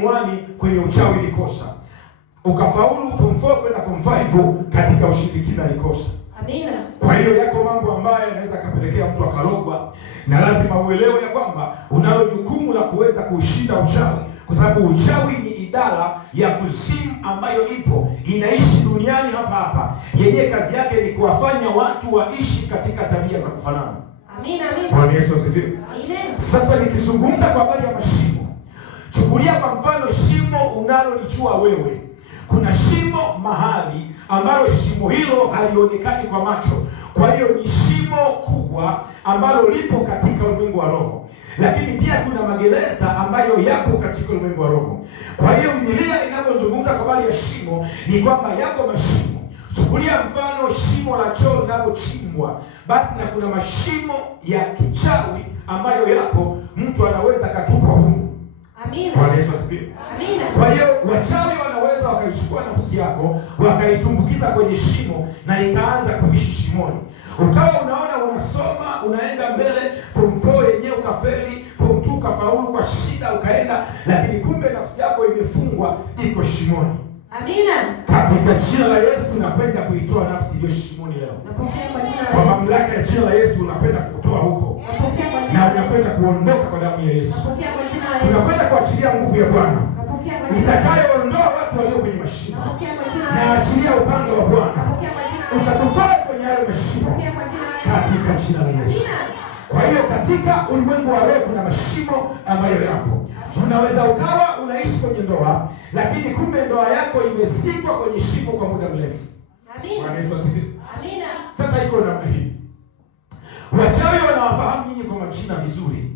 form 1 kwenye uchawi ni kosa. Ukafaulu form 4 kwenda form 5 katika ushirikina ni kosa. Amina. Kwa hiyo yako mambo ambayo yanaweza kapelekea mtu akalogwa, na lazima uelewe ya kwamba unalo jukumu la kuweza kushinda uchawi, kwa sababu uchawi ni idara ya kuzimu ambayo ipo inaishi duniani hapa hapa. Yenyewe kazi yake ni kuwafanya watu waishi katika tabia za kufanana. Amina, amina. Bwana Yesu asifiwe. Amen. Sasa nikizungumza kwa habari ya mashimo, chukulia kwa mfano shimo unalolijua wewe. Kuna shimo mahali ambalo shimo hilo halionekani kwa macho. Kwa hiyo ni shimo kubwa ambalo lipo katika ulimwengu wa roho. Lakini pia kuna magereza ambayo yapo katika ulimwengu wa roho. Kwa hiyo Biblia inapozungumza kwa habari ya shimo ni kwamba yako mashimo. Chukulia mfano shimo la choo linalochimbwa, basi na kuna mashimo ya kichawi ambayo yapo, mtu anaweza katupwa huko. Amina. Bwana Yesu asifiwe. Amina. Kwa hiyo wachawi wanaweza wakaichukua nafsi yako wakaitumbukiza kwenye shimo na ikaanza kuishi shimoni. Ukawa unaona unasoma, unaenda mbele, form 4 yenyewe ukafeli, form 2 ukafaulu kwa shida ukaenda, lakini kumbe nafsi yako imefungwa, iko shimoni. Amina. Katika jina la Yesu nakwenda kuitoa nafsi iliyo shimoni leo. Napokea kwa jina la Yesu. Kwa mamlaka ya jina la Yesu unakwenda kukutoa huko. Napokea kwa jina Na la Yesu. unakwenda kuondoka kwa damu ya Yesu. Napokea kwa jina la Yesu. Tunakwenda kuachilia nguvu ya Bwana Napokea kwa jina la Yesu. itakayoondoa watu walio kwenye mashimo. Napokea kwa jina la Na Yesu. achilia upanga wa Bwana Napokea kwa jina la Yesu. ukatutoe kwenye hayo mashimo Napokea kwa jina la Yesu. katika jina la Yesu. Amina. Kwa hiyo katika ulimwengu wa roho kuna mashimo ambayo yapo. Unaweza ukawa unaishi kwenye ndoa, lakini kumbe ndoa yako imezikwa kwenye shimo kwa muda mrefu. Amina. Bwana Yesu asifiwe. Amina. Sasa iko namna hii. Wachawi wanawafahamu nyinyi kwa majina vizuri.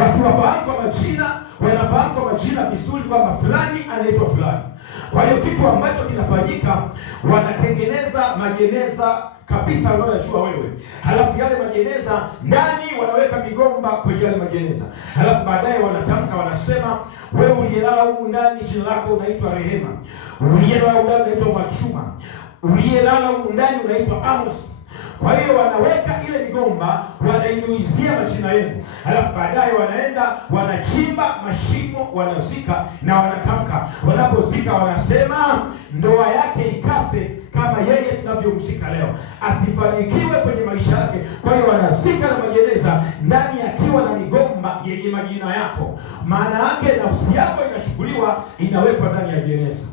Wakiwafahamu kwa majina, wanafahamu kwa majina vizuri kwamba fulani anaitwa fulani. Kwa hiyo kitu ambacho kinafanyika, wanatengeneza majeneza kabisa unayojua wewe. Halafu yale majeneza ndani wanaweka migomba kwenye yale majeneza. Halafu baadaye wanatamka, wanasema wewe uliyelala huko ndani jina lako unaitwa Rehema. Uliyelala huko ndani unaitwa Machuma. Uliyelala huko ndani unaitwa Amos. Kwa hiyo wanaweka ile migomba, wanainuizia majina yenu. Halafu baadaye wanaenda wanachimba mashimo, wanazika na wanatamka. Wanapozika wanasema ndoa yake ikafe kama yeye tunavyomzika leo, asifanikiwe kwenye maisha yake. Kwa hiyo wanazika na majeneza ndani yakiwa na migomba yenye majina yako. Maana yake nafsi yako inachukuliwa, inawekwa ndani ya jeneza.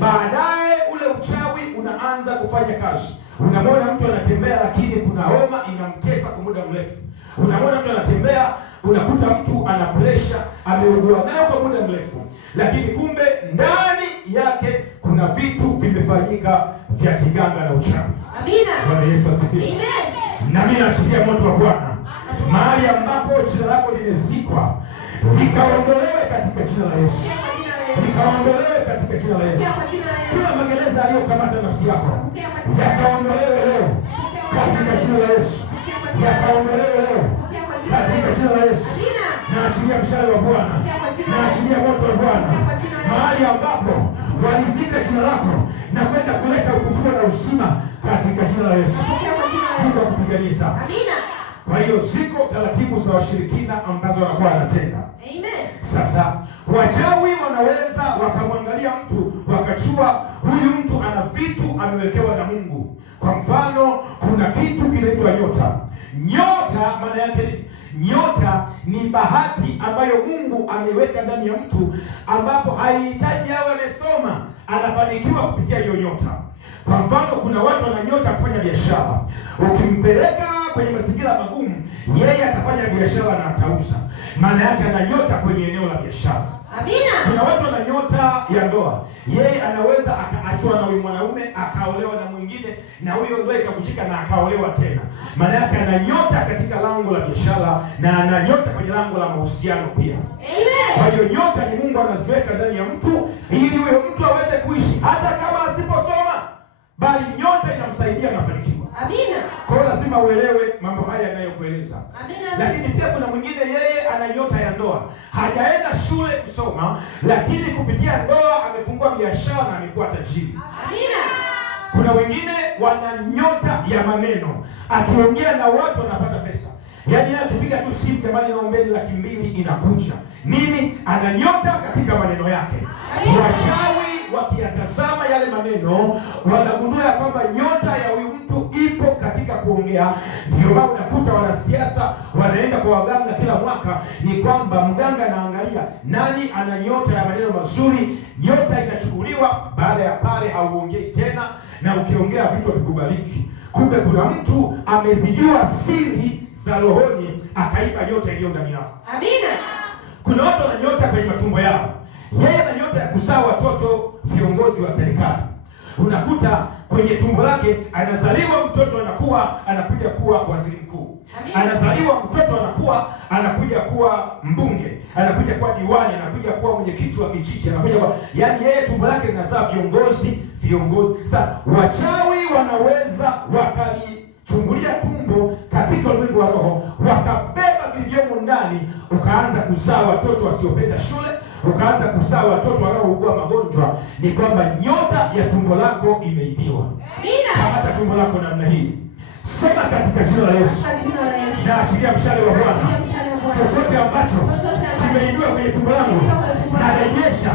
Baadaye ule uchawi unaanza kufanya kazi. Unamwona mtu anatembea lakini kuna homa inamtesa kwa muda mrefu. Unamwona mtu anatembea, unakuta mtu ana pressure, ameugua nayo kwa muda mrefu, lakini kumbe ndani yake kuna vitu vimefanyika vya kiganga na uchawi. Amina. Bwana Yesu asifiwe. Amen. Na mimi naachilia moto wa Bwana mahali ambapo jina lako limezikwa, likaondolewe katika jina la Yesu. Likaondolewe katika jina la Yesu. Kila magereza aliyokamata nafsi yako yakaondolewe leo katika jina la Yesu. Yakaondolewe leo katika jina la Yesu. Naachilia mshale wa Bwana, naachilia moto wa Bwana mahali ambapo walizika jina lako na kwenda kuleta ufufuo na uzima katika jina la Yesu. Mungu akupiganisha. Amina. Kwa hiyo ziko taratibu za washirikina ambazo wanakuwa wanatenda. Amen. Sasa wachawi wanaweza wakamwangalia mtu wakachua huyu mtu ana vitu amewekewa na Mungu. Kwa mfano, kuna kitu kinaitwa nyota. Nyota maana yake ni nyota ni bahati ambayo Mungu ameweka ndani ya mtu, ambapo haihitaji awe amesoma, anafanikiwa kupitia hiyo nyota. Kwa mfano, kuna watu wana nyota kufanya biashara. Ukimpeleka kwenye mazingira magumu, yeye atafanya biashara na atauza. Maana yake ana nyota kwenye eneo la biashara. Amina. Kuna watu wana nyota ya ndoa. Yeye anaweza akaachwa na huyu mwanaume akaolewa na mwingine, na huyo ndoa ikavunjika na akaolewa tena. Maana yake ana nyota katika lango la biashara na ana nyota kwenye lango la mahusiano pia. Amen. Kwa hiyo nyota ni Mungu anaziweka ndani ya mtu ili huyo mtu aweze kuishi hata kama asiposoma, bali nyota inamsaidia anafanikiwa. Amina. Kwa hiyo lazima uelewe mambo haya yanayokueleza. Amina. Lakini pia kuna mwingine yeye ana nyota ya ndoa. Hajaenda shule kusoma, lakini kupitia ndoa amefungua biashara na amekuwa tajiri. Amina. Kuna wengine wana nyota ya maneno. Akiongea na watu anapata pesa. Yaani akipiga tu simu, jamani naombeni 200,000 inakuja. Nini? Ana nyota katika maneno yake. Wachawi wakiyatazama yale maneno wanagundua ya kwamba nyota ya huyu mtu ipo katika kuongea. Ndio maana unakuta wanasiasa wanaenda kwa waganga kila mwaka, ni kwamba mganga anaangalia nani ana nyota ya maneno mazuri. Nyota inachukuliwa, baada ya pale hauongei tena, na ukiongea vitu havikubaliki. Kumbe kuna mtu amezijua siri za rohoni, akaiba nyota iliyo ndani yao. Amina. Kuna watu wana nyota kwenye matumbo yao. Yeye ana nyota ya kuzaa watoto viongozi wa serikali. Unakuta kwenye tumbo lake anazaliwa mtoto anakuja kuwa waziri mkuu. Anazaliwa mtoto anakuja kuwa mbunge, anakuja kuwa diwani, anakuja kuwa mwenyekiti wa kijiji, anakuja kuwa, yaani yeye tumbo lake linazaa viongozi. Sasa wachawi wanaweza wakalichungulia tumbo katika ulimwengu wa roho, wakabeba vilivyomo ndani, ukaanza kuzaa watoto wasiopenda shule, ukaanza kuzaa watoto wanaougua magonjwa. Ni kwamba nyota ya tumbo lako imeibiwa. Kamata tumbo lako namna hii, sema katika jina la Yesu, na achilia mshale wa Bwana. Chochote ambacho kimeibiwa kwenye tumbo langu, narejesha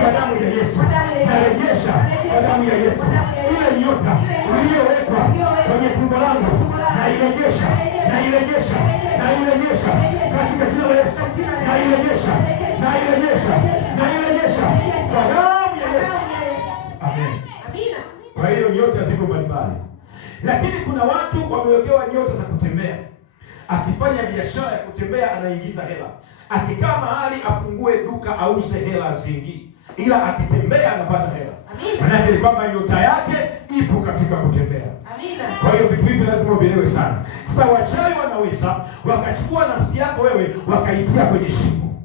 kwa damu ya Yesu, narejesha kwa damu ya Yesu. Ile nyota iliyowekwa kwenye tumbo langu, nairejesha katika jina la Yesu, nairejesha kwa damu ya Yesu. Amen. Kwa hiyo nyota ziko mbalimbali, lakini kuna watu wamewekewa nyota za kutembea. Akifanya biashara ya kutembea anaingiza hela, akikaa mahali afungue duka auze hela zingi, ila akitembea anapata hela. Maana ni kwamba nyota yake ipo katika kutembea. Kwa hiyo vitu hivi lazima uvielewe sana. Sasa wachawi wanaweza wakachukua nafsi yako wewe wakaitia kwenye shimo,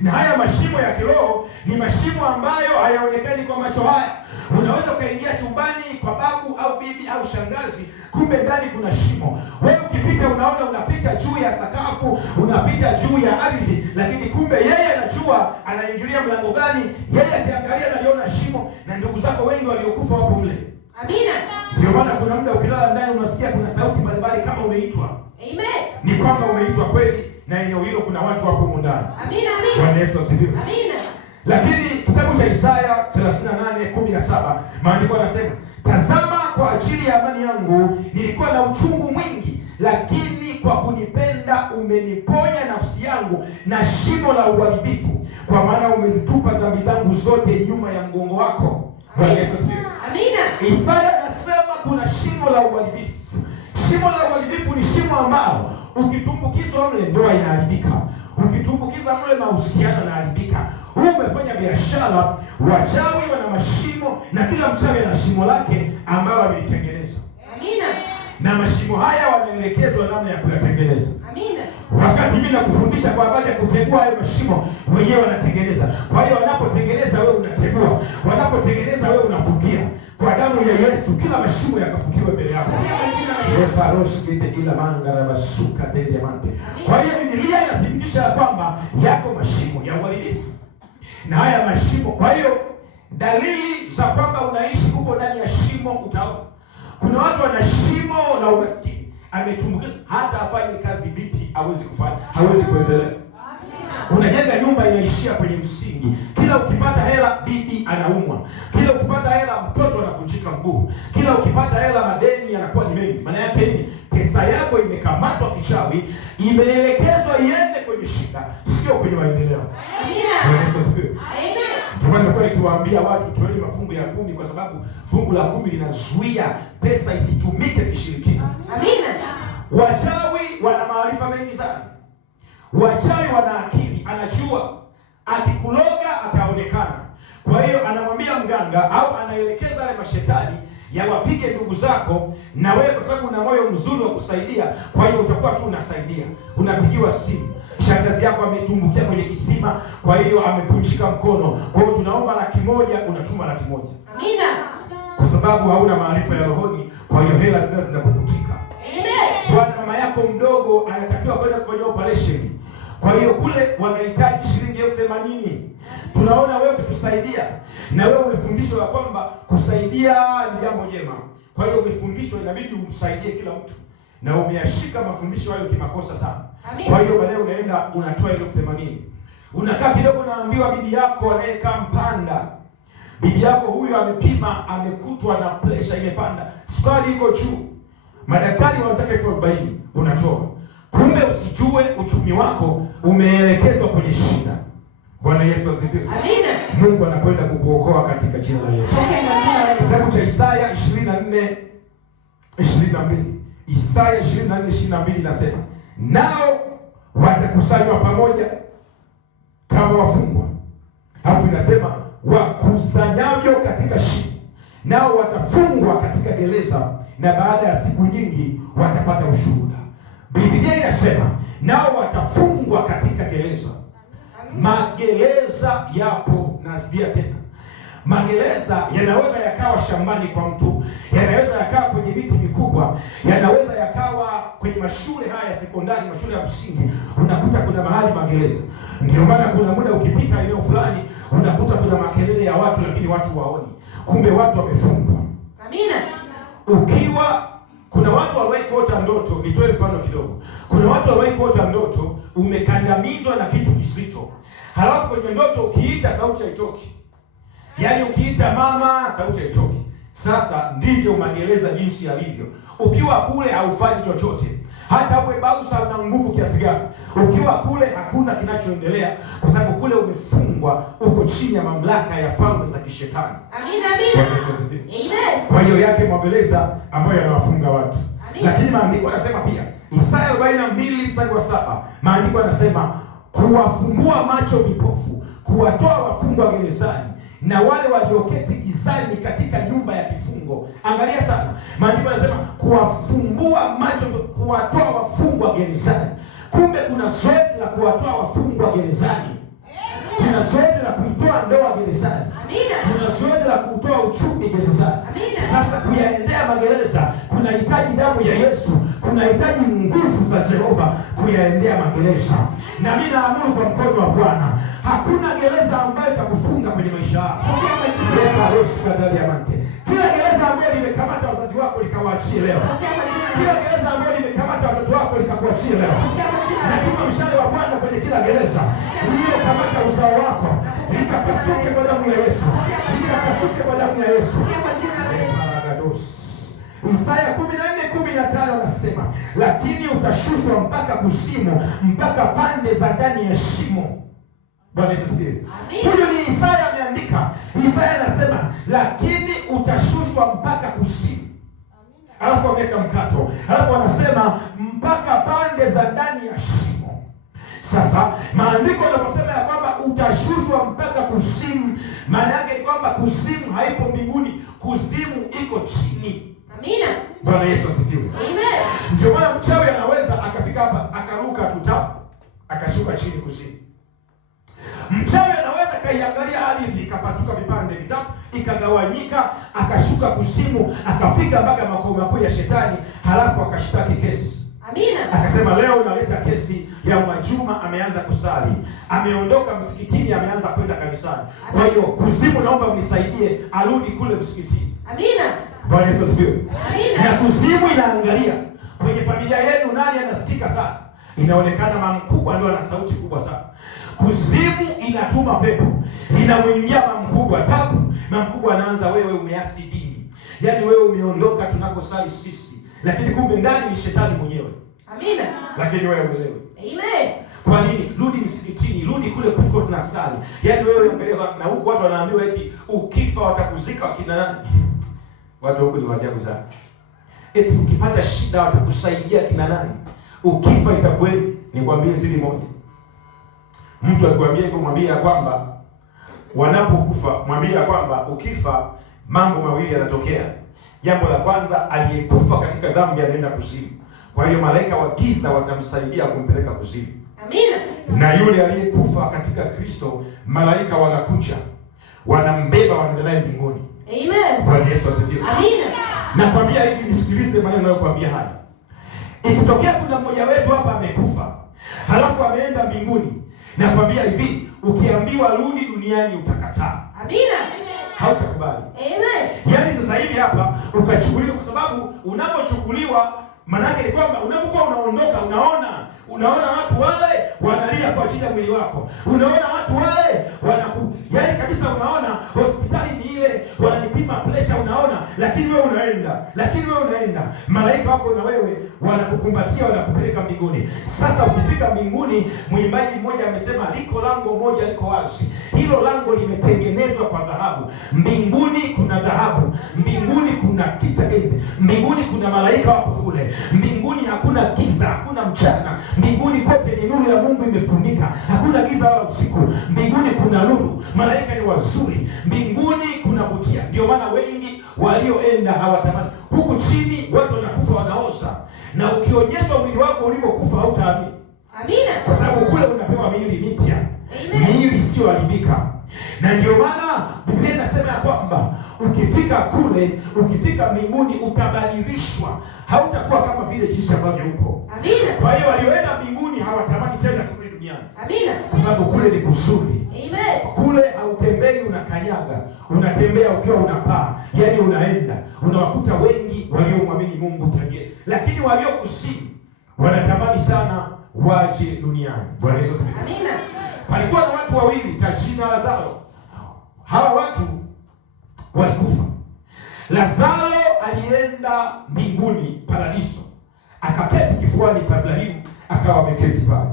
na haya mashimo ya kiroho ni mashimo ambayo hayaonekani kwa macho haya. Unaweza ukaingia chumbani kwa babu au bibi au shangazi, kumbe ndani kuna shimo. Wewe ukipita unaona unapita juu ya sakafu, unapita juu ya ardhi, lakini kumbe yeye anajua anaingilia mlango gani. Yeye akiangalia analiona shimo, na ndugu zako wengi waliokufa wapo mle. Amina. Ndio maana kuna muda ukilala ndani unasikia kuna sauti mbalimbali kama umeitwa. Amen. Ni kwamba umeitwa kweli, na eneo hilo kuna watu wapo ndani. Amina. Bwana Yesu asifiwe. Amina. Lakini kitabu cha Isaya 38:17 maandiko yanasema, tazama, kwa ajili ya amani yangu nilikuwa na uchungu mwingi, lakini kwa kunipenda umeniponya nafsi yangu na shimo la uharibifu, kwa maana umezitupa dhambi zangu zote nyuma ya mgongo wako. Bwana Yesu asifiwe. Amina. Isaya anasema kuna shimo la uharibifu. Shimo la uharibifu ni shimo ambalo ukitumbukizwa mle ndoa inaharibika, ukitumbukiza mle mahusiano yanaharibika. Umefanya biashara, wachawi wana mashimo, na kila mchawi ana shimo lake ambalo amelitengeneza. Amina. Na mashimo haya wanaelekezwa namna ya kuyatengeneza. Amina. Wakati mimi nakufundisha kwa habari ya kutegua hayo mashimo, wenyewe wanatengeneza. Kwa hiyo wanapotengeneza wewe unategua, wanapotengeneza wewe unafukia. Kwa damu ya Yesu kila mashimo yakafukiwe mbele yako. Kwa hiyo Biblia inathibitisha kwamba yako mashimo ya uharibifu na haya mashimo. Kwa hiyo dalili za kwamba unaishi huko ndani ya shimo utaona. Kuna watu wana shimo la umaskini, ametumbukiza, hata afanye kazi vipi hawezi kufanya, hawezi kuendelea. Unajenga nyumba inaishia kwenye msingi. Kila ukipata hela bibi anaumwa, kila ukipata hela mtoto anavunjika mguu, kila ukipata hela madeni yanakuwa ni mengi. Maana yake nini? Pesa yako imekamatwa kichawi, imeelekezwa iende kwenye shida, sio kwenye maendeleo. Amina. Ndio maana nilikuwa nikiwaambia watu toeni mafungu ya 10, kwa sababu fungu la 10 linazuia pesa isitumike kishirikina. Amina. Wachawi wana maarifa mengi sana. Wachawi wana akili, anajua akikuloga ataonekana. Kwa hiyo anamwambia mganga au anaelekeza yale mashetani yawapige ndugu zako, na wewe kwa sababu una moyo mzuri wa kusaidia, kwa hiyo utakuwa tu unasaidia. Unapigiwa simu, shangazi yako ametumbukia kwenye kisima, kwa hiyo amevunjika mkono, kwa hiyo tunaomba 100,000, unatuma 100,000. Amina. Kwa sababu hauna maarifa ya rohoni, kwa hiyo hela zinapokutika. Amen. Bwana, mama yako mdogo anatakiwa kwenda kufanya operation, kwa hiyo kule wanahitaji shilingi 80,000. Tunaona wewe ukitusaidia, na wewe umefundishwa ya kwamba kusaidia ni jambo jema. Kwa hiyo umefundishwa inabidi umsaidie kila mtu. na umeyashika mafundisho hayo kimakosa sana. Amen. Kwa hiyo baadaye unaenda unatoa 80,000. Unakaa kidogo, unaambiwa bibi yako anayekaa Mpanda, bibi yako huyo amepima, amekutwa na pressure imepanda, sukari iko juu, madaktari wanataka 40,000, unatoa. Kumbe usijue uchumi wako umeelekezwa kwenye shida. Bwana Yesu asifiwe. Amina. Mungu anakwenda kukuokoa katika jina la Yesu. Kitabu cha Isaya 24:22. Isaya 24:22 inasema, nao watakusanywa pamoja kama wafungwa. Alafu inasema wakusanyavyo katika shimo, nao watafungwa katika gereza, na baada ya siku nyingi watapata ushuhuda. Biblia inasema nao watafungwa katika gereza. Magereza yapo, nasibia tena. Magereza yanaweza yakawa shambani kwa mtu, yanaweza yakawa kwenye miti mikubwa, yanaweza yakawa kwenye mashule haya ya sekondari, mashule ya msingi. Unakuta kuna mahali magereza. Ndio maana kuna muda ukipita eneo fulani unakuta kuna makelele ya watu, lakini watu waoni, kumbe watu wamefungwa. Amina. Kuna watu waliwahi kuota ndoto, nitoe mfano kidogo. Kuna watu waliwahi kuota ndoto, umekandamizwa na kitu kizito. Halafu kwenye ndoto ukiita sauti haitoki. Yaani ukiita mama sauti haitoki. Sasa ndivyo magereza jinsi yalivyo. Ukiwa kule haufanyi chochote. Hata uwe bausa una nguvu kiasi gani, ukiwa kule hakuna kinachoendelea, kwa sababu kule umefungwa, uko chini ya mamlaka ya falme za kishetani. Amina, amina. Amen. Kwa hiyo yake magereza ambayo yanawafunga watu. Amina. Lakini maandiko yanasema pia, Isaya 42:7, maandiko yanasema kuwafumbua macho vipofu, kuwatoa wafungwa gerezani, na wale walioketi gizani katika nyumba ya kifungo. Angalia sana, maandiko yanasema kuwafumbua macho, kuwatoa wafungwa gerezani. Kumbe kuna zoezi la kuwatoa wafungwa gerezani, kuna zoezi la kuitoa ndoa gerezani, kuna zoezi la kutoa uchumi gerezani. Sasa kuyaendea magereza kunahitaji damu ya Yesu, kunahitaji nguvu za Jehova kuyaendea magereza. Na mimi naamuru kwa mkono wa Bwana, hakuna gereza ambayo itakufunga kwenye maisha yako. Kila gereza ambayo limekamata wazazi wako likawaachie leo. Kila gereza ambayo limekamata watoto wako likakuachie leo. Na kama mshale wa Bwana kwenye kila gereza uliokamata uzao wako, likapasuke kwa damu ya Yesu. Likapasuke kwa damu ya Yesu. Isaya 14:15 anasema, lakini utashushwa mpaka kuzimu, mpaka pande za ndani ya shimo. Bwana Yesu asifiwe. Huyo ni Isaya ameandika. Isaya anasema, lakini utashushwa mpaka kuzimu. Alafu ameweka mkato. Alafu anasema mpaka pande za ndani ya shimo. Sasa maandiko yanaposema ya kwamba utashushwa mpaka kuzimu, maana yake ni kwamba kuzimu haipo mbinguni, kuzimu iko chini. Amina. Bwana Yesu asifiwe. Amen. Ndio maana mchawi anaweza akafika hapa akaruka tuta akashuka chini kuzimu. Mchawi anaweza kaiangalia ardhi ikapasuka vipande vitatu ikagawanyika, akashuka kuzimu, akafika mpaka makao makuu ya shetani, halafu akashtaki kesi. Amina. Akasema leo naleta kesi ya Mwajuma, ameanza kusali, ameondoka msikitini, ameanza kwenda kanisani. Kwa hiyo kuzimu, naomba unisaidie arudi kule msikitini. Amina. Bwana Yesu asifiwe. Amina. Na kuzimu inaangalia kwenye familia yenu nani anasikika sana. Inaonekana mama mkubwa ndio ana sauti kubwa sana. Kuzimu inatuma pepo, inamwingia mama mkubwa tabu. Mama mkubwa anaanza, wewe umeasi dini, yaani wewe umeondoka tunakosali sisi, lakini kumbe ndani ni shetani mwenyewe. Amina. Lakini wewe uelewe. Amen. Kwa nini? Rudi msikitini, rudi kule kuliko tunasali. Yaani wewe unaangalia na huko watu wanaambiwa eti ukifa watakuzika wakina nani? Watu huko ni wajabu sana. Eti ukipata shida watakusaidia kina nani? Ukifa itakweli. Nikwambie siri moja. Mtu akikwambia hivyo, mwambie ya kwamba wanapokufa, mwambie ya kwamba ukifa mambo mawili yanatokea. Jambo la kwanza, aliyekufa katika dhambi anaenda kuzimu. Kwa hiyo malaika wa giza watamsaidia kumpeleka kuzimu. Amina. Na yule aliyekufa katika Kristo, malaika wanakuja, wanambeba, wanaenda naye mbinguni. Amen. Bwana Yesu asifiwe. Amina. Nakwambia hivi, nisikilize maneno nayokuambia haya. Ikitokea kuna mmoja wetu hapa amekufa, halafu ameenda mbinguni, nakwambia hivi, ukiambiwa rudi duniani utakataa. Amina. Hautakubali. Amen. Yaani sasa hivi hapa ukachukuliwa, kwa sababu unapochukuliwa Maana ni kwamba unapokuwa unaondoka, unaona watu wale wanalia kwa ajili ya mwili wako. Unaona watu wale yaani kabisa unaona hospitali ni ile wananipima pressure unaona, lakini wewe unaenda. Malaika wako na wewe wanakukumbatia, wanakupeleka mbinguni. Sasa ukifika mbinguni, mwimbaji mmoja amesema liko lango moja liko wazi. Hilo lango limetengenezwa kwa dhahabu. Mbinguni kuna dhahabu. Mbinguni kuna kicha enzi. Mbinguni kuna malaika wako kule. Mbinguni hakuna giza, hakuna mchana. Mbinguni kote ni nuru ya Mungu imefunika. Hakuna giza wala usiku. Mbinguni kuna nuru. Malaika ni wazuri. Mbinguni kunavutia. Ndio maana wengi walioenda hawatamani. Huku chini watu wanakufa, wanaoza. Na ukionyeshwa mwili wako ulivyokufa hautaamini. Amina. Kwa sababu kule unapewa miili mipya. Miili isiyoharibika. Na ndio maana Biblia inasema ya kwamba ukifika mbinguni utabadilishwa. Hautakuwa kama vile jinsi ambavyo upo. Amina. Kwa hiyo walioenda mbinguni hawatamani tena kurudi duniani. Amina. Kwa sababu kule ni kusudi. Amen. Kule hautembei unakanyaga, unatembea ukiwa unapaa. Yaani unaenda. Unawakuta wengi waliomwamini Mungu tangia. Lakini walio kusini wanatamani sana waje duniani. Bwana Yesu asifiwe. Amina. Palikuwa na watu wawili, tajiri na Lazaro. Hawa watu walikufa. Lazaro alienda mbinguni, paradiso. Akaketi kifuani pa Ibrahimu, akawa ameketi pale.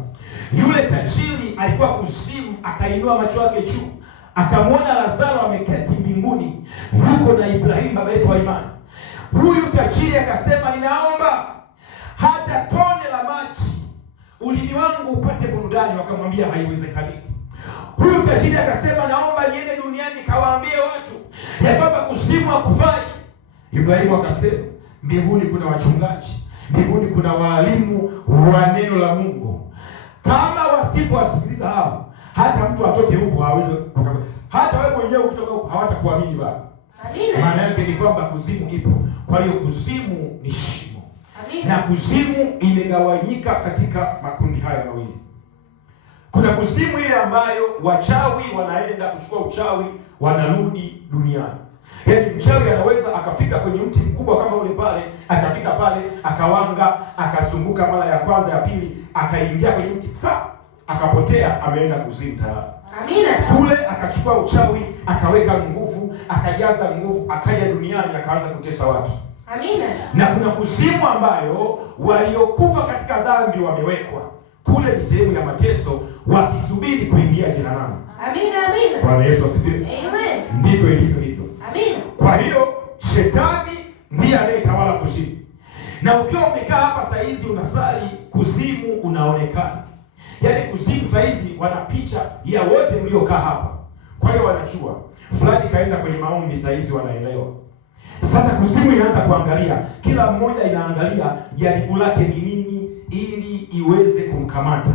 Yule tajiri alikuwa kuzimu, akainua macho yake juu, akamwona Lazaro ameketi mbinguni, yuko na Ibrahimu baba yetu wa imani. Huyu tajiri akasema, ninaomba hata tone la maji ulimi wangu upate burudani. Wakamwambia haiwezekaniki. Huyu tajiri akasema, naomba niende duniani kawaambie watu ya kwamba kuzimu hakufai. Ibrahimu akasema, mbinguni kuna wachungaji, mbinguni kuna waalimu wa neno la Mungu. Kama wasipowasikiliza hao, hata mtu atoke huko hawezi, hata wewe mwenyewe ukitoka huko hawatakuamini baba. Amina. Maana yake ni kwamba kuzimu ipo. Kwa hiyo kuzimu ni shimo. Amina. Na kuzimu imegawanyika katika makundi haya mawili. Kuna kuzimu ile ambayo wachawi wanaenda kuchukua uchawi, wanarudi duniani. Yaani mchawi anaweza akafika kwenye mti mkubwa kama ule pale, akafika pale, akawanga, akazunguka mara ya kwanza, ya pili, akaingia kwenye mti, akapotea, ameenda kuzimu tayari. Amina. Kule akachukua uchawi, akaweka nguvu, akajaza nguvu, akaja duniani, akaanza kutesa watu. Amina. Na kuna kuzimu ambayo waliokufa katika dhambi wamewekwa. Kule ni sehemu ya mateso, wakisubiri kuingia jehanamu. Amina, amina. Bwana Yesu asifiwe. Amen. Ndivyo ilivyo hivyo. Amina. Kwa hiyo shetani ndiye anayetawala kuzimu. Na ukiwa umekaa hapa saa hizi unasali, kuzimu unaonekana. Yaani kuzimu saa hizi wana picha ya wote mliokaa hapa. Kwa hiyo wanajua fulani kaenda kwenye maombi, saa hizi wanaelewa. Sasa kuzimu inaanza kuangalia, kila mmoja inaangalia jaribu lake ni nini ili iweze kumkamata.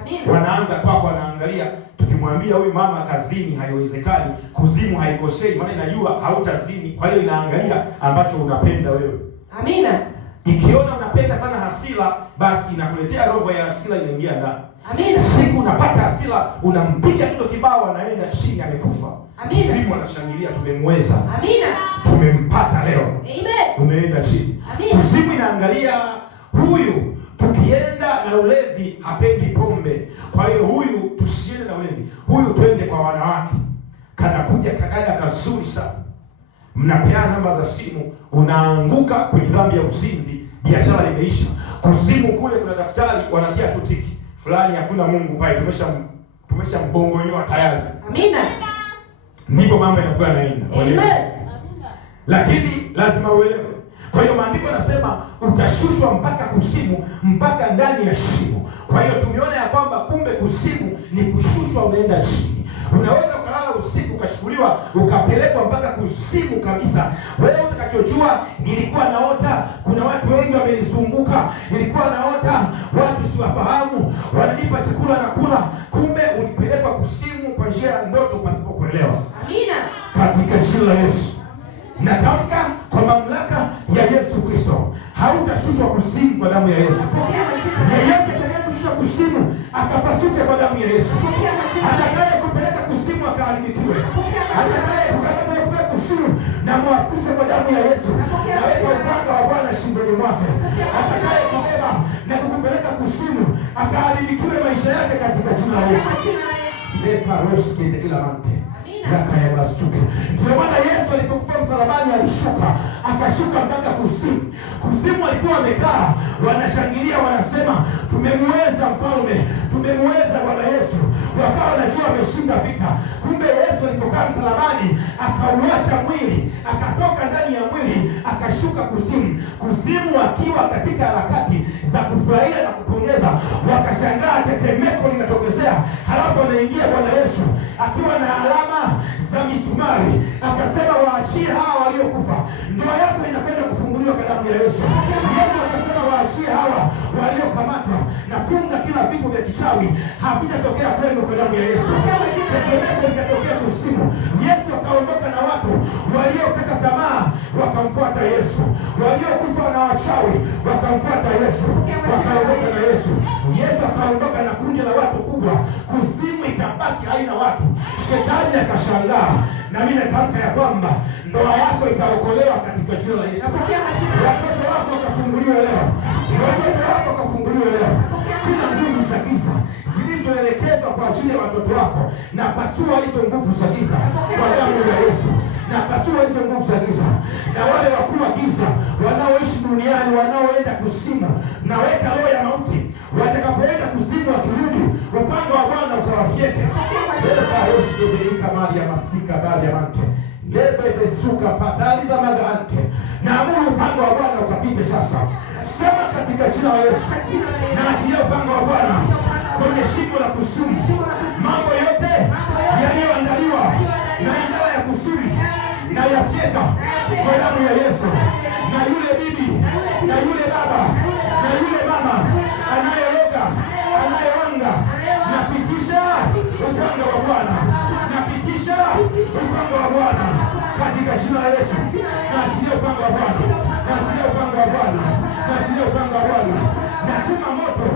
Amina. Wanaanza kwako, wanaangalia, tukimwambia huyu mama kazini haiwezekani, kuzimu haikosei, maana inajua hautazini. Kwa hiyo inaangalia ambacho unapenda wewe. Amina. Ikiona unapenda sana hasira, basi inakuletea roho ya hasira, inaingia ndani. Amina. Siku unapata hasira, unampiga tundo kibao, anaenda chini, amekufa. Amina. Kuzimu anashangilia, tumemweza. Amina. Tumempata leo. Amen. Umeenda chini. Amina. Kuzimu inaangalia huyu, tukienda na ulevi, hapendi pombe, kwa hiyo huyu tusiende na ulevi, huyu twende kwa wanawake. Kanakuja kadada kazuri sana, mnapeana namba za simu, unaanguka kwenye dhambi ya uzinzi, biashara imeisha. Kuzimu kule kuna daftari wanatia tu tiki fulani, hakuna Mungu pale, tumesha mbongonyoa tayari. Amina. Ndivyo mambo yanakuwa yanaenda. Amen. Lakini lazima uelewe. Kwa hiyo maandiko yanasema utashushwa mpaka kuzimu, mpaka ndani ya shimo. Kwa hiyo tumeona ya kwamba kumbe kuzimu ni kushushwa, unaenda chini. Unaweza ukalala usiku ukachukuliwa ukapelekwa mpaka kuzimu kabisa. Wewe utakachojua, nilikuwa naota kuna watu wengi wamenizunguka, nilikuwa naota watu siwafahamu wananipa chakula na kula. Kumbe ulipelekwa kuzimu kwa njia ya ndoto pasipo kuelewa. Amina. Katika jina la Yesu natamka kwa mamlaka ya Yesu Kristo, hautashushwa kuzimu kwa damu ya Yesu. Yeyote atakayeshushwa kuzimu akapasuke kwa damu ya Yesu. Atakaye kupeleka kuzimu akaharibikiwe. Atakaye kupeleka kuzimu na muapishe kwa damu ya Yesu. Naweza upanga wa Bwana shingoni mwake, atakaye kubeba na kukupeleka kuzimu akaharibikiwe maisha yake katika jina la Yesu. Leparoskete ila mante yakayabasuke. Ndio maana Yesu alipokufa msalabani alishuka, akashuka mpaka kuzimu. Kuzimu walikuwa wamekaa wanashangilia, wanasema tumemweza mfalme, tumemweza Bwana Yesu. Wakawa wanajua wameshinda vita. Kumbe Yesu alipokaa msalabani akauacha mwili, akatoka ndani ya mwili, akashuka kuzimu. Kuzimu wakiwa katika harakati za kufurahia na kupongeza, wakashangaa tetemeko linatokezea. Halafu anaingia Bwana Yesu akiwa na alama za misumari, akasema waachie hawa waliokufa, ndoa yako inakwenda kufunguliwa kwa damu ya Yesu. Yesu akasema waachie hawa waliokamatwa, nafunga kila vifo vya kichawi havitatokea kwenu kwa damu ya Yesu. Tetemeko likatokea kuzimu. Yesu akaondoka na watu waliokata tamaa wakamfuata Yesu, waliokufa na wachawi wakamfuata Yesu, wakaondoka na Yesu. Yesu akaondoka na kundi la watu kubwa, kuzimu ikabaki haina watu. Shetani akashangaa. Na mimi natamka ya kwamba ndoa yako itaokolewa katika jina la Yesu. Watoto wako wakafunguliwa leo, watoto wako wakafunguliwa leo. Kila nguvu za giza zilizoelekezwa kwa ajili ya watoto wako, na pasua hizo nguvu za giza kwa damu ya Yesu. Na pasua hizo nguvu za giza, na wale wakuu wa giza wanaoishi duniani, wanaoenda kuzimu, naweka roho ya mauti, watakapoenda kuzimu wakirudi, upanga wa Bwana ukawafyeke. Kama ya masika baada ya mante lebebesuka pataliza magante, na amuru upanga wa Bwana ukapite sasa. Sema katika jina la Yesu, na achilia upanga wa Bwana kwenye shimo la kuzimu. Mambo yote yaliyoandaliwa na idara ya kuzimu na yafyeka kwa damu ya Yesu. Na yule bibi na yule baba na yule mama anayeloga, anayewanga, napitisha upanga wa Bwana, napitisha upanga wa Bwana katika jina la Yesu. Naachilia upanga wa Bwana, naachilia upanga wa Bwana, naachilia upanga wa Bwana. Natuma moto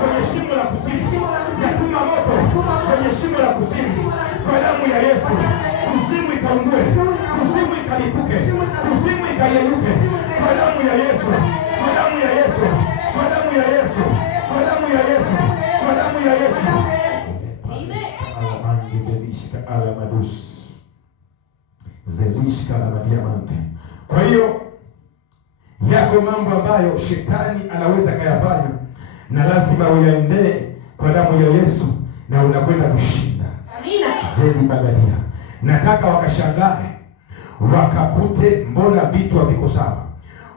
kwenye shimo la kuzimu, natuma moto kwenye shimo la kuzimu kwa damu ya Yesu. Kuzimu ikaungue, kuzimu ikalipuke, kuzimu ikayeyuke kwa damu ya Yesu, kwa damu ya Yesu, kwa damu ya Yesu, kwa damu ya Yesu, kwa damu ya Yesu. Alamangi belishka alamadus zelishka alamadiamante. Kwa hiyo yako mambo ambayo shetani anaweza kayafanya, na lazima uyaendee kwa damu ya Yesu, na unakwenda kushinda. Amina. Zeli bagadia. Nataka wakashangae, wakakute mbona vitu haviko sawa.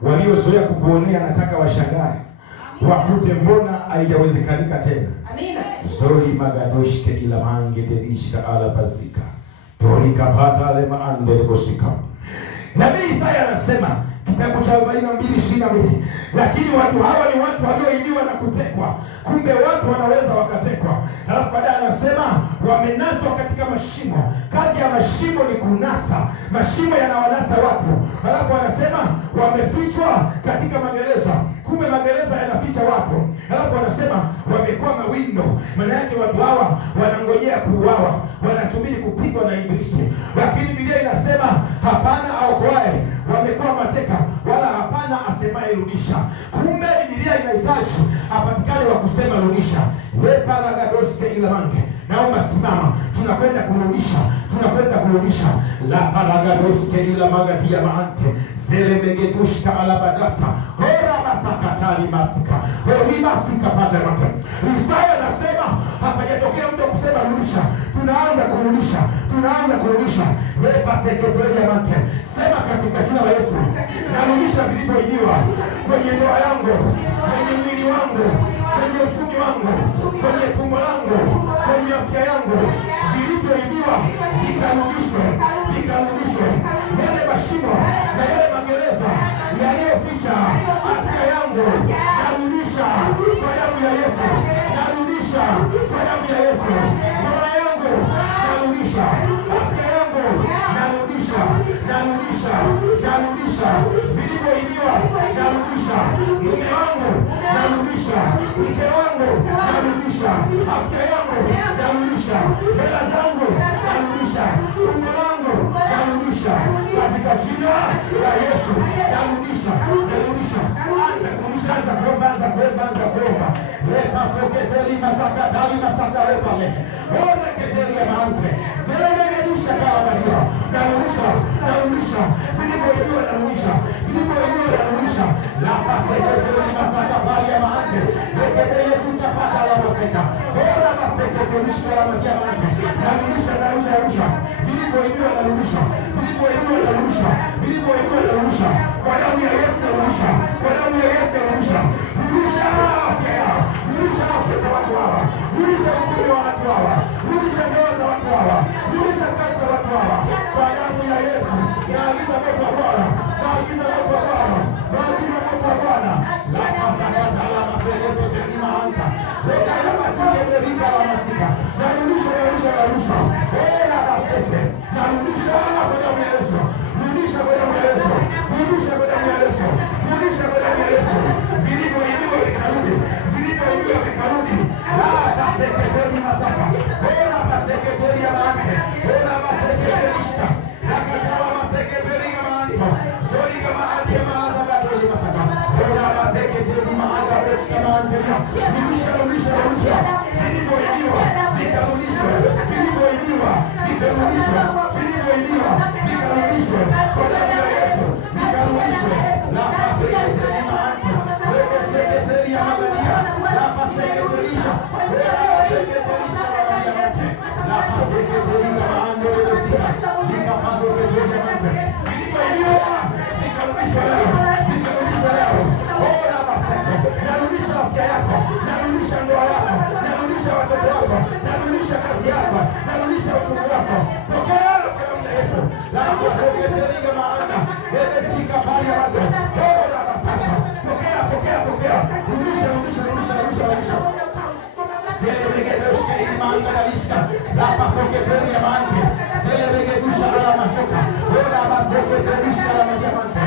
Waliozoea kukuonea nataka washangae, wakute mbona haijawezekanika tena. Amina. Zoli magadoshke ila mange delishka ala bazika torika pata ale maande lebosika. Nabii Isaya anasema kitabu cha 42:22, lakini watu hawa ni watu walioibiwa na kutekwa. Kumbe watu wanaweza wakatekwa. Halafu baadaye anasema wamenaswa katika mashimo. Kazi ya mashimo ni kunasa. Mashimo yanawanasa watu. Halafu anasema wamefichwa katika magereza. Kumbe magereza yanaficha watu. Halafu anasema wamekuwa mawindo. Maana yake watu hawa wanangojea kuuawa, wanasubiri kupigwa na ibilisi. Lakini Biblia inasema hapana aokoaye, wamekuwa mateka, wala hapana asemaye rudisha. Kumbe Biblia inahitaji apatikane wa kusema rudisha. Lepalagadoske ilamange. Naomba simama, tunakwenda kurudisha, tunakwenda kurudisha. La palagadoske ilamagati ya maante zele megedushka alabadasa hora masakatali masika hori masika pata mata. Isaya nasema hapajatokea mtu kusema rudisha. Tunaanza kurudisha, tunaanza kurudisha. Lepa sekretari ya mante. Sema katika jina la Yesu, narudisha vilivyoibiwa kwenye ndoa yangu, kwenye mwili wangu, kwenye uchumi wangu, kwenye tumbo langu, kwenye afya yangu. Vilivyoibiwa vikarudishwe, vikarudishwe. Yale mashimo na yale magereza yaliyoficha afya yangu, narudisha kwa damu ya Yesu, narudisha kwa damu ya Yesu. Ndoa yangu narudisha, afya yangu narudisha, narudisha, narudisha. Vilivyoibiwa narudisha. Mume wangu narudisha, mke wangu narudisha, afya yangu narudisha, hela zangu narudisha, tumbo langu narudisha katika katika jina la Yesu. Narudisha, narudisha. Anza kurudisha, anza kuomba, anza kuomba, anza kuomba. Lepa soketeli masaka tali masaka lepale. Ora keteli ya maante. Zelegelisha kala maria. Narudisha, narudisha. Vilivyoibiwa narudisha. Vilivyoibiwa narudisha. Lapa seketeli masaka pali ya maante. Lekete Yesu kapata la maseka. Ora maseketeli shikala maria maante. Narudisha, narudisha, narudisha. Vilivyoibiwa narudisha. Vilivyoibiwa narudisha. Vilivyoibiwa narudisha. Kwa damu ya Yesu narudisha. Kwa damu ya Yesu narudisha. Rudisha afya yao. Rudisha afya za watu hawa. Rudisha uchumi wa watu hawa. Rudisha ndoa za watu hawa. Rudisha kazi za watu hawa. Kwa damu ya Yesu. Naagiza moto wa Bwana. Naagiza moto wa Bwana. Naagiza moto wa Bwana. La pasakata la masekoto tekima anta. Weka ya masike berika la masika. Narudisha, narudisha, narudisha. Ela baseke. Narudisha kwa damu ya Yesu. Rudisha kwa damu ya Yesu. Rudisha kwa damu ya Yesu. Rudisha kwa damu ya Yesu. Vilivyoibiwa vikarudi. Vilivyoibiwa vikarudi. La baseketeni masaka. Ora baseketeni ya maante. Ora baseketeni shika. Nakatala maseketeni ya maanto. Zori kama ati ya maaza katoli masaka. Ora baseketeni maaza wechika maanteria. Rudisha, rudisha, rudisha. Vilivyoibiwa vikarudishwe. Vilivyoibiwa vikarudishwe. Vilivyoibiwa vikarudishwe. Kwa damu ya Yesu vikarudishwe. La baseketeni maanto. Wewe sekretari ya magadia. La baseketarisha. Ora baseketarisha la magadia. La baseketarisha maando ya sika. Nikapazo ketoni ya mante. Vilivyoibiwa vikarudishwe leo. Vikarudishwe leo. Ora baseke. Narudisha afya yako. Narudisha ndoa yako. Narudisha watoto wako. Narudisha kazi yako. Narudisha uchungu wako. Pokea kwa damu ya Yesu. La baseketarisha maanda. Bebe sika pali ya maso. Ora basaka. Pokea, pokea, pokea. Rudisha, rudisha, rudisha, rudisha, rudisha. Zelebegedoshke imanda galishka. La pasoketeri ya mante. Zelebegedushka la masoka. Ora baseketarisha la masoka.